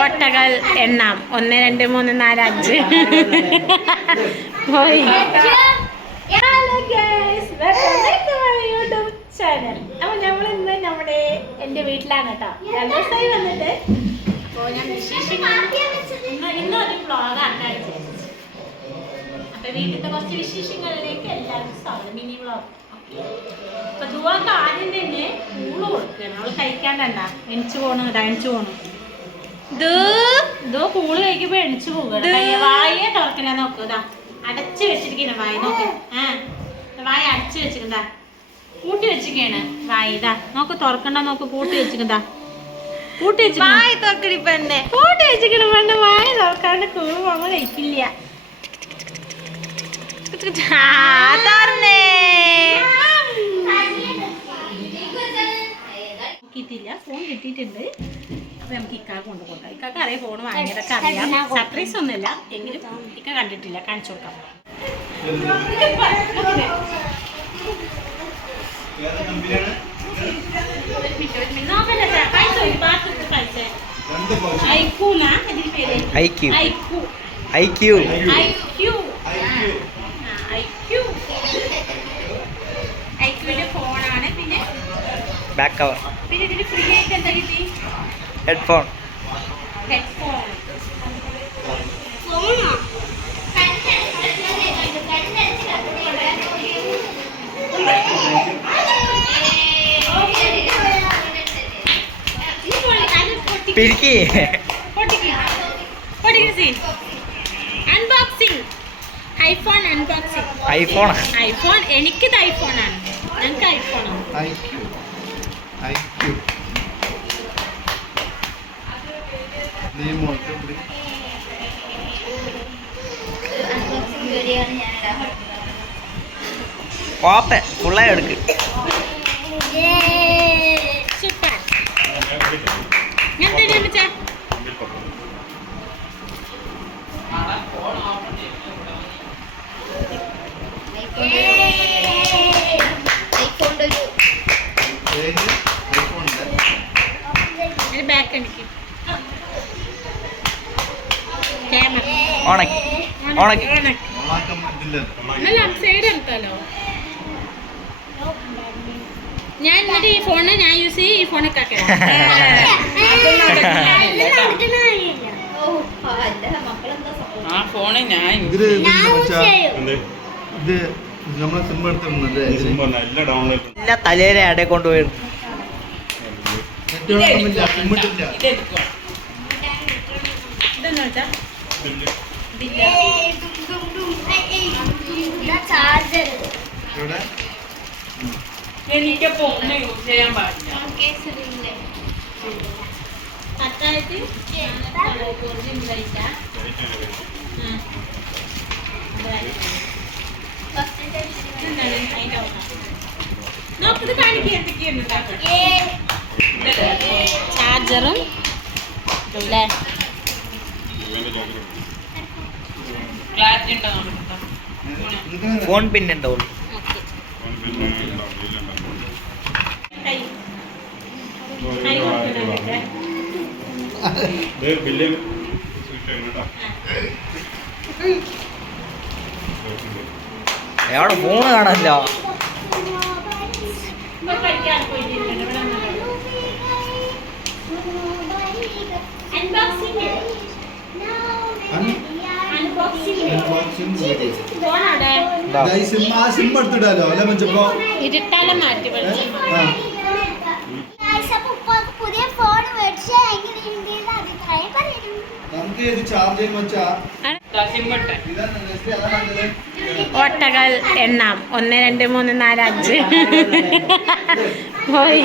ഓട്ടകൾ എണ്ണാം 1 2 3 4 5 പോയി. Hello guys, welcome back to my YouTube channel. അപ്പോൾ നമ്മൾ ഇന്ന് നമ്മുടെ എൻ്റെ വീട്ടിലാണ് കേട്ടോ. 2 ദിവസമായി വന്നിട്ട്. അപ്പോൾ ഞാൻ ഇന്നൊരു വ്ളോഗ് ആക്കാൻ വിചാരിച്ചു. അപ്പോൾ വീട്ടിലത്തെ കുറച്ച് വിശേഷങ്ങളിലേക്ക് എല്ലാവർക്കും സ്വാഗതം. Mini vlog. അപ്പൊ ദുവാക്ക് ആദ്യം തന്നെ കൂള് കൊടുക്കണം. അവള് കഴിക്കാണ്ടണ്ട എണിച്ചു പോണു. ദോ കൂള് കഴിക്കുമ്പോ എണിച്ചു പോവുക. വായേ തുറക്കണ നോക്കുക. അടച്ചു വെച്ചിരിക്കണ വായ നോക്ക്. വായ അടച്ചു വെച്ചിരിക്കണ്ട, കൂട്ടി വെച്ചിരിക്കാണ് വായ. ഇതാ നോക്ക്, തുറക്കണ്ട നോക്ക്, കൂട്ടി വെച്ചിരിക്കണ്ട, കൂട്ടി വെച്ചിട്ട് കൂട്ടി വെച്ചിരിക്കണ വേണ്ട. വായ തുറക്കാണ്ട് കൂള് പോകുമ്പോ കഴിക്കില്ല. കിട്ടിയില്ല, ഫോൺ കിട്ടിയിട്ടുണ്ട്. അപ്പൊ നമുക്ക് ഇക്കാക്ക് കൊണ്ടുപോകാം. ഇക്കാക്ക് അറിയാം ഫോൺ വാങ്ങിയതൊക്കെ അറിയാം. സർപ്രൈസ് ഒന്നുമില്ല, എങ്കിലും ഇക്ക കണ്ടിട്ടില്ല. കാണിച്ചു കൊടുക്കാം. ഫോണാണ്. പിന്നെ ബാക്ക് കവർ. പിന്നെ ഇതിന് ഫ്രീ ആയിട്ട് എന്താ കിട്ടി? Headphone. Unboxing. IPhone unboxing. IPhone എനിക്കിത് ഐഫോണാണ്. ഞങ്ങൾക്ക് ഐഫോണാണ്. ഫുള്ളായി എടുക്ക്. സൂപ്പർ. ഞാൻ തരാം മച്ചാ. ബാക്ക് എനിക്ക് സൈഡ് എടുത്താലോ. ഞാൻ എന്നിട്ട് ഈ ഫോണ് ഞാൻ യൂസ് ചെയ്യും. ഈ ഫോണൊക്കെ തലേനെ അടയെ കൊണ്ടുപോയി. എനിക്ക് ഫോണ് യൂസ് ചെയ്യാൻ പാടില്ല. ചാർജറും ഫോൺ പിന്നെ ഉണ്ടാവുള്ളൂ. എവിടെ ഫോണ് കാണാനല്ലോ. ഇരുട്ടാലും മാറ്റി ഓട്ടകൾ എണ്ണാം 1 2 3 4 5 പോയി.